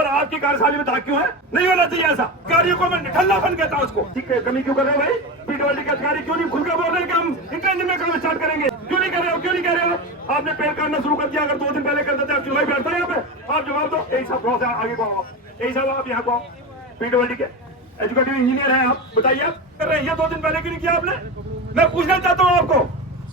पर आपकी कार्यशाला में दाग क्यों है? नहीं होना चाहिए ऐसा। कार्यों को मैं निठल्लापन कहता हूँ उसको। ठीक है, कमी क्यों कर रहे हो भाई? पीडब्ल्यूडी के अधिकारी क्यों नहीं खुल कर बोल रहे कि हम इंटरनेट में काम स्टार्ट करेंगे? क्यों नहीं कर रहे हो? क्यों नहीं कह रहे हो? आपने पेड़ काटना शुरू कर दिया। अगर 2 दिन पहले कर देते आप चुनाव बैठते यहाँ पे। आप जवाब दो। यही सब क्रॉस है, आगे को आओ। यही सब आप यहाँ को आओ। पीडब्ल्यूडी के एजुकेटिव इंजीनियर हैं आप, बताइए आप कर रहे हैं ये 2 दिन पहले क्यों नहीं किया आपने? मैं पूछना चाहता हूँ आपको,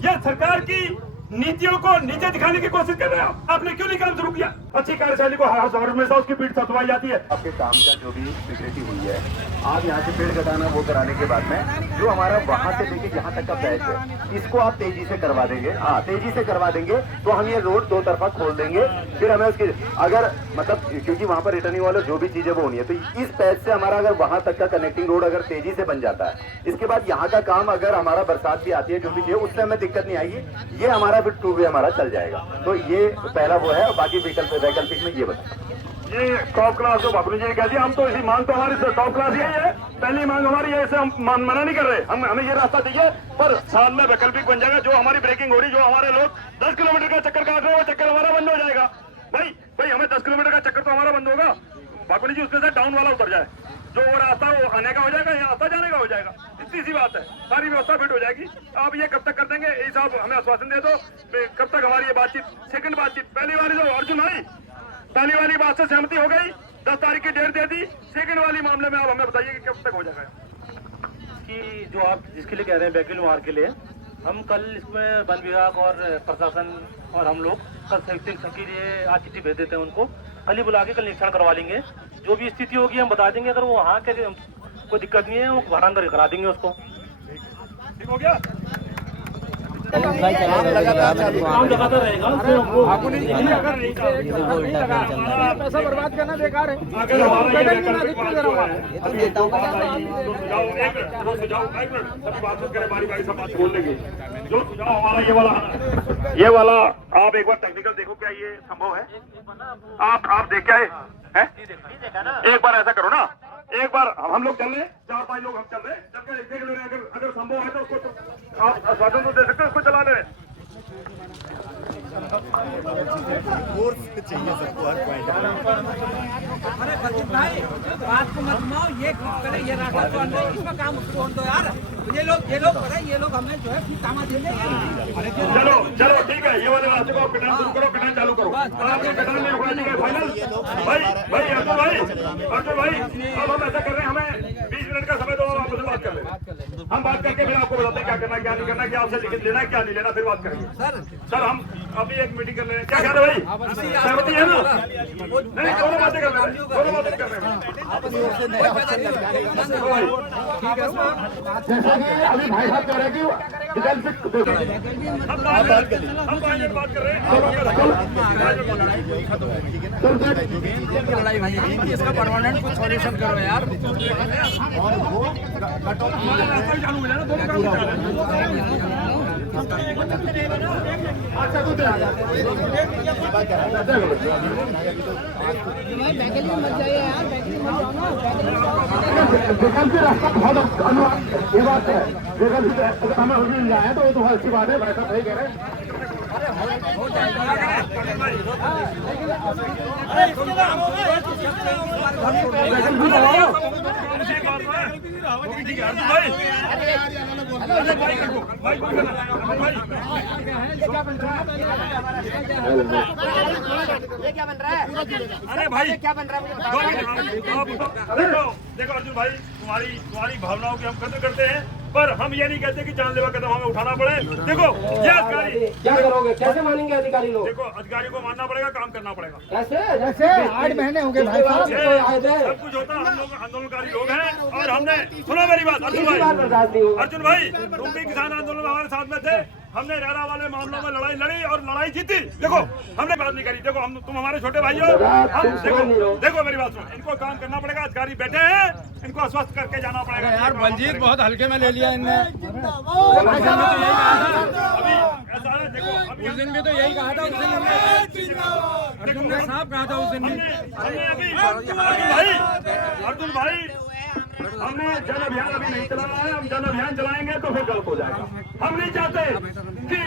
ये सरकार की नीतियों को नीचे दिखाने की कोशिश कर रहे हैं आपने क्यों नहीं काम शुरू किया? अच्छी कार्यशैली को हमेशा उसकी पीठ सतवाई जाती है। आपके काम का जो भी स्वीकृति हुई है, आप यहाँ से पेड़ कटाना वो कराने के बाद में जो हमारा वहाँ से लेके जहाँ तक का पैच है, इसको आप तेजी से करवा देंगे। हाँ, तेजी से करवा देंगे तो हम ये रोड 2 तरफा खोल देंगे। फिर हमें उसकी अगर मतलब क्योंकि वहाँ पर रिटर्निंग वाला जो भी चीजें वो होनी है, तो इस पैच से हमारा अगर वहाँ तक का कनेक्टिंग रोड अगर तेजी से बन जाता है, इसके बाद यहाँ का काम अगर हमारा बरसात भी आती है जो भी चाहिए उससे हमें दिक्कत नहीं आएगी। ये हमारा फिर 2 वे हमारा चल जाएगा। तो ये पहला वो है। बाकी वैकल्पिक में ये बता, ये टॉप क्लास जो बाबू जी ने कह दिया, हम तो इसी मांग तो हमारी टॉप क्लास यही है। पहली मांग हमारी है, इसे हम मना नहीं कर रहे। हमें ये रास्ता चाहिए, पर साल में वैकल्पिक बन जाएगा। जो हमारी ब्रेकिंग हो रही, जो हमारे लोग 10 किलोमीटर का चक्कर काट रहे हैं, वो चक्कर हमारा बंद हो जाएगा। भाई हमें 10 किलोमीटर का चक्कर तो हमारा बंद होगा। बाबू जी उसमें से डाउन वाला उतर जाए, जो वो रास्ता वो आने का हो जाएगा, यहाँ आता जाने का हो जाएगा। इतनी सी बात है, सारी व्यवस्था फिट हो जाएगी। आप ये कब तक कर देंगे? ये साहब हमें आश्वासन दे दो। कब तक हमारी ये बातचीत, सेकंड बातचीत, पहली वाली जो अर्जुन भाई पहली वाली बात से सहमति हो गई, 10 तारीख की डेट दे दी। सेकंड वाली मामले में आप हमें बताइए कि कब तक हो जाएगा? कि जो आप जिसके लिए कह रहे हैं बैकल वार के लिए, हम कल इसमें वन विभाग और प्रशासन और हम लोग कल संयुक्त के लिए आज चिट्ठी भेज देते हैं उनको। कल ही बुला के कल निरीक्षण करवा लेंगे। जो भी स्थिति होगी हम बता देंगे। अगर वो वहाँ के कोई दिक्कत नहीं है, वो घर अंदर करा देंगे उसको। ठीक हो गया? काम लगातार रहेगा। पैसा बर्बाद करना बेकार है। जो सुझाव हमारा ये वाला आप एक बार टेक्निकल देखो, क्या ये संभव है? आप देख के आए हैं? एक बार ऐसा करो ना, एक बार हम लोग चल रहे, 4-5 लोग हम चल रहे, चल कर देख ले। अगर संभव है तो उसको आप आश्वासन तो दे सकते हो, उसको चला ले। चाहिए सबको हर पॉइंट। अरे फजील भाई बात को मत माओ, ये करे ये रास्ता तो अंदर इसका काम उसको दो यार। ये लोग पता ये लोग हमें जो है फिर काम देंगे। चलो ठीक है, ये वाले रास्ते को आप कटान शुरू करो, कटान चालू करो। आपके कटान में रुकना चाहिए फाइनल। भाई अर्जुन भाई अब हम ऐसा कर रहे हैं, हमें 20 मिनट का समय दो, आप आपसे बात कर लें। हम बात करके फिर आपको बताते हैं क्या करना क्या नहीं करना, क्या आपसे लिखित लेना है क्या नहीं लेना, फिर बात करेंगे। सर हम अभी एक मीटिंग कर रहे हैं। क्या कह रहे हैं भाई? सहमति है ना? नहीं, दोनों बातें कर रहे हैं, दोनों बातें कर रहे हैं। अभी भाई साहब कह रहे हैं कि हम बात कर रहे हैं। लड़ाई भाई है, इसका परमानेंट कुछ सॉल्यूशन करो यार। चालू मिला ना, दोनों काम अच्छा तो रास्ता बहुत ये बात है। समय हो भी जाए तो वो तो अच्छी बात है, वैसा सही कह रहे हैं। ये क्या बन रहा है? अरे भाई क्या बन रहा है? देखो अर्जुन भाई, तुम्हारी भावनाओं की हम कदर करते हैं, पर हम ये नहीं कहते कि जानलेवा कदम हमें उठाना पड़े। देखो ये अधिकारी क्या करोगे? कैसे मानेंगे अधिकारी लोग? देखो अधिकारी को मानना पड़ेगा, काम करना पड़ेगा। कैसे? जैसे 8 महीने हो गए भाई साहब सब कुछ होता, हम लोग आंदोलनकारी लोग हैं। और हमने सुना मेरी बात अर्जुन भाई तुम भी किसान आंदोलन में हमारे साथ में थे। हमने रेरा वाले मामलों में लड़ाई लड़ी और लड़ाई जीती। देखो हमने बात नहीं करी। देखो तुम हमारे छोटे भाई हो। हम देखो मेरी बात सुनो, इनको काम करना पड़ेगा। अधिकारी बैठे हैं, इनको आश्वस्त करके जाना पड़ेगा। यार बलजीत बहुत हल्के में ले लिया इनने। देखो उस दिन भी तो यही कहा था, उस दिन अर्जुन ने साफ कहा था उस दिन भी। अर्जुन भाई हमने जन अभियान अभी नहीं चलाना है। हम जन अभियान चलाएंगे तो फिर गलत हो जाएगा। हम नहीं चाहते कि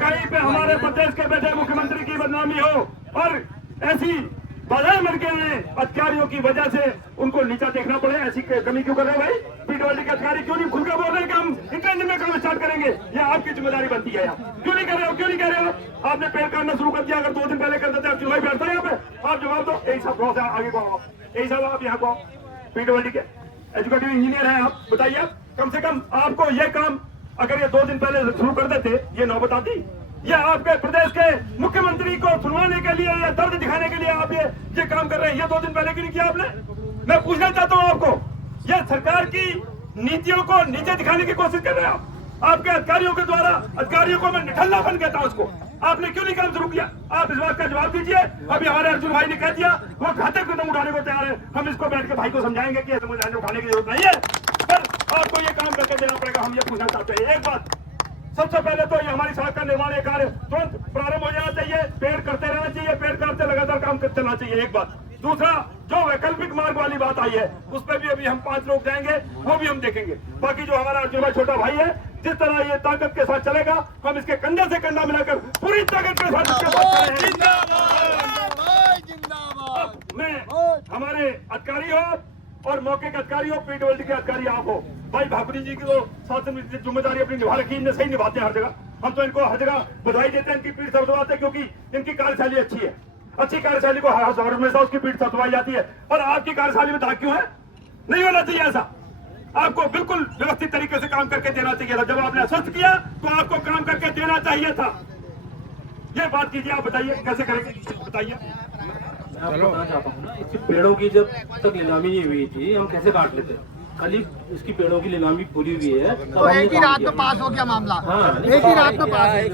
कहीं पे हमारे प्रदेश के बैठे मुख्यमंत्री की बदनामी हो और ऐसी बाजार मर गए हैं अधिकारियों की वजह से, उनको नीचा देखना पड़े। ऐसी कमी क्यों कर रहे हैं भाई? पीडब्ल्यूडी के अधिकारी क्यों नहीं खुलकर बोल रहे हैं कि हम इंटरनेट में काम स्टार्ट करेंगे? ये आपकी जिम्मेदारी बनती है यार। क्यों नहीं कर रहे हो? क्यों नहीं कह रहे हो? आपने पेड़ काटना शुरू कर दिया, अगर 2 दिन पहले कर देते आप चुनाव बैठते यहाँ पे। आप जवाब दो। यही सब क्रॉस है, आगे को आओ। यही सब आप यहाँ को आओ। पीडब्ल्यूडी के एजुकेटिव इंजीनियर हैं आप, बताइए आप। कम से कम आपको ये काम अगर ये 2 दिन पहले शुरू कर देते, ये नौबत आती? या आपके प्रदेश के मुख्यमंत्री को सुनवाने के लिए या दर्द दिखाने के लिए आप ये काम कर रहे हैं? ये 2 दिन पहले क्यों नहीं किया आपने? मैं पूछना चाहता हूं आपको, ये सरकार की नीतियों को नीचे दिखाने की कोशिश कर रहे हैं आप। आपके अधिकारियों के द्वारा, अधिकारियों को मैं निठल्लापन कहता हूं उसको। आपने क्यों नहीं काम शुरू किया? आप इस बात का जवाब दीजिए। अभी हमारे अर्जुन भाई ने कह दिया वो घातक कदम उठाने को तैयार है। हम इसको बैठ के भाई को समझाएंगे कि ऐसे मुझे उठाने की जरूरत नहीं है, पर आपको ये काम करके देना पड़ेगा। हम ये पूछना चाहते हैं एक बात, सबसे पहले तो ये हमारी सड़क का निर्माण कार्य तुरंत प्रारंभ हो जाना चाहिए। पेड़ करते रहना चाहिए, पेड़ काटते लगातार काम करते रहना चाहिए, एक बात। दूसरा, जो वैकल्पिक मार्ग वाली बात आई है उस पर भी अभी हम 5 लोग जाएंगे, वो भी हम देखेंगे। बाकी जो हमारा अर्जुन भाई छोटा भाई है, जिस तरह ये ताकत के साथ चलेगा, हम इसके कंधे से कंधा मिलाकर पूरी ताकत के साथ इसके साथ मैं हमारे अधिकारी हो और मौके के अधिकारी हो, पीडब्ल्यूडी के अधिकारी आप हो। भाई भाकुरी जी की तो शासन में जिम्मेदारी अपनी निभा रखी, इनने सही निभाते हैं हर जगह। हम तो इनको हर जगह बधाई देते हैं, इनकी पीठ थपथपाते हैं, क्योंकि इनकी कार्यशैली अच्छी है। अच्छी कार्यशैली को हमेशा उसकी पीठ थपथपाई जाती है। और आपकी कार्यशैली में दाग क्यों है? नहीं होना चाहिए ऐसा। आपको बिल्कुल व्यवस्थित तरीके से काम करके देना चाहिए था। जब आपने आश्वस्त किया तो आपको काम करके देना चाहिए था। ये बात कीजिए, आप बताइए कैसे करेंगे, बताइए। मैं आपको बताना चाहता हूँ ना, इसकी पेड़ों की जब तक नीलामी नहीं हुई थी, हम कैसे काट लेते? खाली इसकी पेड़ों की नीलामी पूरी हुई है तो एक ही रात में पास हो गया मामला। हाँ, एक ही रात में पास एक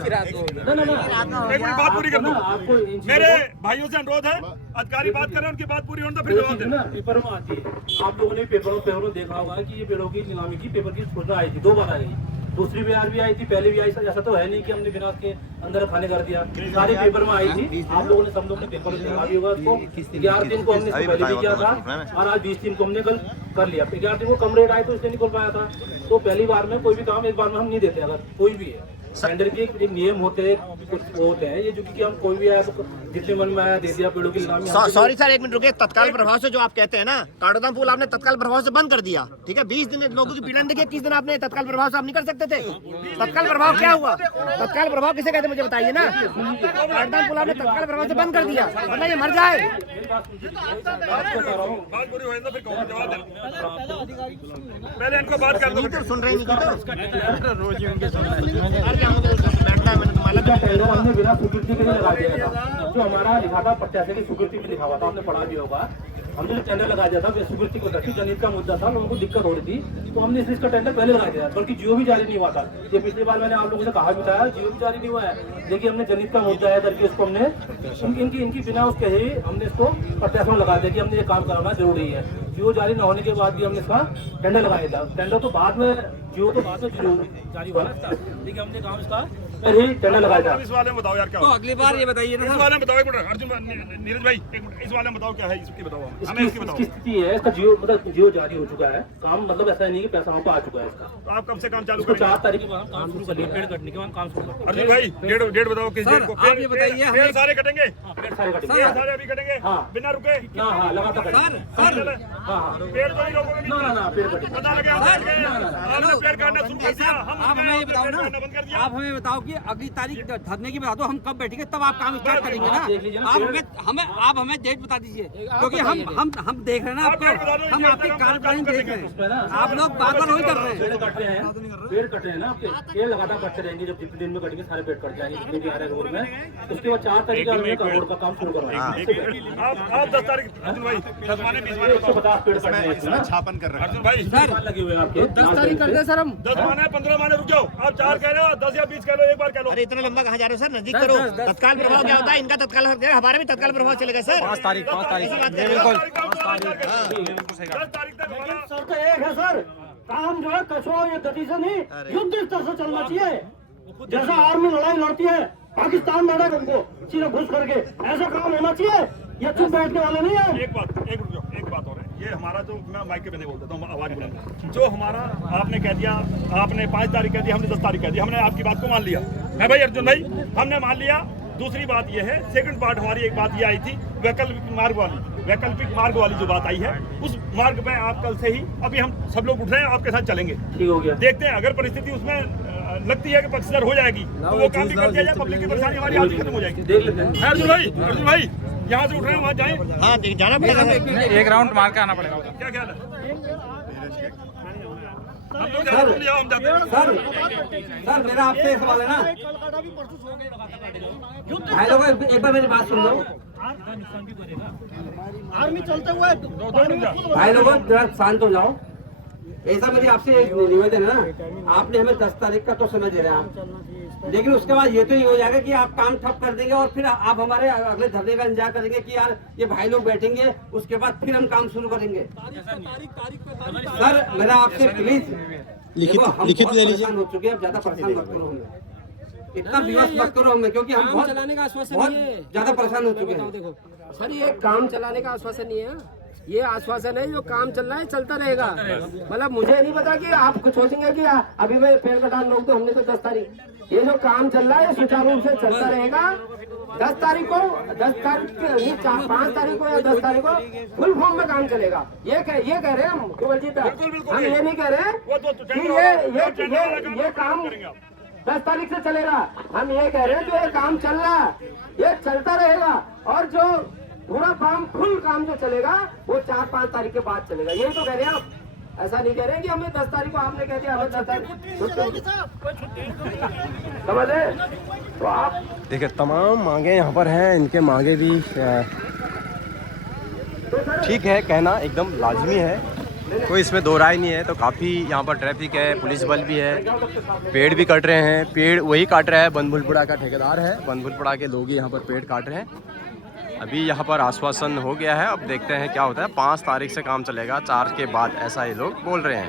मिनट बात पूरी कर दो। आपको मेरे भाइयों से अनुरोध है, अधिकारी बात कर रहे हैं, उनकी बात पूरी होने तो फिर जवाब देना। ना पेपर में आती है, आप लोगों ने पेपरों में देखा होगा कि ये पेड़ों की नीलामी की पेपर की सूचना आई थी, 2 बार आई। दूसरी बार भी आई थी, पहले भी आई। ऐसा तो है नहीं कि हमने बिना के अंदर खाने कर दिया। सारे पेपर में आई थी। आप लोगों ने, सब लोगों ने पेपर में देखा भी होगा उसको। 11 दिन को हमने पहले भी किया था और आज 20 दिन को हमने कल कर लिया। 11 दिन को कम रेट आए तो इसलिए नहीं खोल पाया था। तो पहली बार में कोई भी काम एक बार में हम नहीं देते, अगर कोई भी है। टेंडर के एक नियम होते हैं, कुछ होते हैं। ये जो कि हम कोई भी आया तो जितने मन में आया दे दिया पेड़ों की नीलामी। सॉरी सर, 1 मिनट रुके। तत्काल प्रभाव से जो आप कहते हैं ना, काटोदाम पुल आपने तत्काल प्रभाव से बंद कर दिया, ठीक है। 20 दिन लोगों की पीड़न देखिए, 21 दिन आपने तत्काल प्रभाव से आप नहीं कर सकते थे। तत्काल प्रभाव क्या हुआ? तत्काल प्रभाव किसे कहते हैं मुझे बताइए ना। काटोदाम पुल आपने तत्काल प्रभाव से बंद कर दिया, वरना ये मर जाए। बात पूरी होने तो फिर कौन जवाब देना? पहले इनको बात कर दो। सुन रहे टेंडर हमने बिना स्वीकृति के लगा दिया था। जो हमारा लिखा था 85 की स्वीकृति भी लिखा हुआ था, आपने पढ़ा भी होगा। हमने जो टेंडर लगा दिया था स्वीकृति को रखी, जनहित का मुद्दा था, लोगों को दिक्कत हो रही थी, तो हमने इसका टेंडर पहले लगा दिया। बल्कि जियो भी जारी नहीं हुआ था। ये पिछली बार मैंने आप लोगों से कहा भी था, जियो भी जारी नहीं हुआ है। देखिए हमने जनहित का मुद्दा है करके इसको हमने इनकी बिना उसके ही हमने इसको प्रत्याशन लगा दिया कि हमने ये काम कराना जरूरी है। जियो जारी न होने के बाद भी हमने इसका टेंडर लगाया था। टेंडर तो बाद में, जियो तो बाद में जारी हुआ ना इसका, ठीक है। हमने काम इसका पहले ही टेंडर लगाया था। इस वाले में बताओ यार क्या तो हुआ? अगली बार ये बताइए इस ना वाले में बताओ, एक मिनट अर्जुन नीरज भाई, एक मिनट इस वाले में बताओ क्या है, इसकी बताओ हमें, इसकी बताओ। इसकी स्थिति है, इसका जियो मतलब जियो जारी हो चुका है। काम मतलब ऐसा नहीं कि पैसा हमको आ चुका है इसका। तो आप कब से काम चालू इसको करेंगे? 4 तारीख के बाद काम शुरू कर दिया। पेड़ कटने के बाद काम शुरू कर अर्जुन भाई डेट बताओ किस डेट को? आप ये बताइए, पेड़ सारे कटेंगे, पेड़ सारे कटेंगे। पेड़ सारे अभी कटेंगे हाँ। बिना रुके? हाँ, लगातार कटेंगे। हाँ, पेड़ तो नहीं रोकोगे? ना पेड़ कटेंगे। पता लगे आपने पेड़ काटना शुरू कर दिया, आप हमें ये बताओ ना, बंद कर दिया। आप हमें बताओ कि अगली तारीख धरने की बता दो, हम कब बैठेंगे तब आप काम स्टार्ट करेंगे ना। देख लीजिए ना, आप हमें डेट बता दीजिए, क्योंकि हम देख रहे हैं ना आपको, हम आपकी कार्यप्रणाली देख रहे हैं। आप लोग बार वही कर रहे हैं। पेड़ कट रहे हैं, पेड़ कट रहे हैं ना आपके। पेड़ लगातार कटते रहेंगे, जब जितने दिन में कटेंगे सारे पेड़ कट जाएंगे जितने भी आ रहे हैं रोड में। उसके बाद 4 तारीख का हमने रोड का काम शुरू करवाएंगे। आप 10 तारीख अर्जुन भाई 10 माने 20 माने 150 पेड़ कटने हैं इसमें। छापन कर रहे हैं अर्जुन भाई सर लगे हुए हैं आपके। 10 तारीख कर दे सर हम। 10 माने 15 माने रुक जाओ। आप 4 कह रहे हो, 10 या 20 कह लो, एक बार कह लो। अरे इतना लंबा कहाँ जा रहे हो सर, नजदीक करो। तत्काल प्रभाव क्या होता है? इनका तत्काल, हमारा भी तत्काल प्रभाव चलेगा सर। 5 तारीख 10 तारीख तक हमारा सर तो एक है सर, काम जो है कछुआ या गति से नहीं, युद्ध स्तर से चलना चाहिए। जैसा आर्मी लड़ाई लड़ती है, पाकिस्तान लड़ा उनको सीधे घुस करके, ऐसा काम होना चाहिए। ये चुप बैठने वाले नहीं है। एक बात और है, ये हमारा जो, मैं माइक पे नहीं बोल देता हूँ, आवाज बुलंद, जो हमारा आपने कह दिया, आपने 5 तारीख कह दिया, हमने 10 तारीख कह दिया, हमने आपकी बात को मान लिया है भाई अर्जुन भाई, हमने मान लिया। दूसरी बात यह है, सेकंड पार्ट हमारी एक बात ये आई थी वैकल्पिक मार्ग वाली जो बात आई है, उस मार्ग पे आप कल से ही अभी हम सब लोग उठ रहे हैं, आपके साथ चलेंगे। ठीक हो गया। देखते हैं अगर परिस्थिति उसमें लगती है कि पक्षधर हो जाएगी तो वो काम भी कर दिया जाए, पब्लिक की परेशानी हमारी आज ही खत्म हो जाएगी। देख लेते हैं। अर्जुन भाई यहाँ से उठ रहे हैं वहाँ जाए, हाँ जाना पड़ेगा। एक राउंड मार के आना पड़ेगा। क्या ख्याल है? हम लोग हम जाते हैं। सर मेरा आपसे सवाल है ना भाई लोग, एक बार मेरी बात सुन लो आर्मी चलते हुए भाई लोगों, जरा शांत हो जाओ। ऐसा मेरी आपसे एक निवेदन है ना, आपने हमें 10 तारीख का तो समय दे रहे हैं आप, लेकिन उसके बाद ये तो ही हो जाएगा कि आप काम ठप कर देंगे और फिर आप हमारे अगले धरने का इंतजार करेंगे कि यार ये भाई लोग बैठेंगे, उसके बाद फिर हम काम शुरू करेंगे। सर मेरा आपसे प्लीज लिखित ले लीजिए। हो चुके हैं, अब ज्यादा परेशान मत करो हमें, इतना विवश मत करो हमें, क्योंकि हम बहुत ज्यादा परेशान हो चुके हैं। सर ये काम चलाने का आश्वासन नहीं है, ये आश्वासन है जो काम चल रहा है चलता रहेगा। मतलब मुझे नहीं पता कि आप कुछ सोचेंगे कि अभी मैं पेड़ कटान रोक दो, हमने तो 10 तारीख, ये जो काम चल रहा है सुचारू रूप से चलता रहेगा। 10 तारीख को 5 तारीख को या 10 तारीख को फुल फॉर्म में काम चलेगा। ये कह रहे हैं हम केवलजीत, हम ये नहीं कह रहे कि ये काम 10 तारीख से चलेगा। हम ये कह रहे हैं जो ये काम चल रहा है ये चलता रहेगा, और जो पूरा काम फुल काम जो चलेगा वो 4-5 तारीख के बाद चलेगा। यही तो कह रहे हैं आप, ऐसा नहीं कह रहे हैं कि हमें 10 तारीख को आपने कह दिया हमें 10 तारीख समझे। तो आप देखिए तमाम मांगे यहाँ पर हैं, इनके मांगे भी ठीक है, कहना एकदम लाजमी है, कोई इसमें दो राय नहीं है। तो काफ़ी यहाँ पर ट्रैफिक है, पुलिस बल भी है, पेड़ भी कट रहे हैं, पेड़ वही काट रहा है, बनभुलपुरा का ठेकेदार है, बनभुलपुरा के लोग ही यहाँ पर पेड़ काट रहे हैं। अभी यहाँ पर आश्वासन हो गया है, अब देखते हैं क्या होता है। 5 तारीख से काम चलेगा, 4 के बाद, ऐसा ये लोग बोल रहे हैं।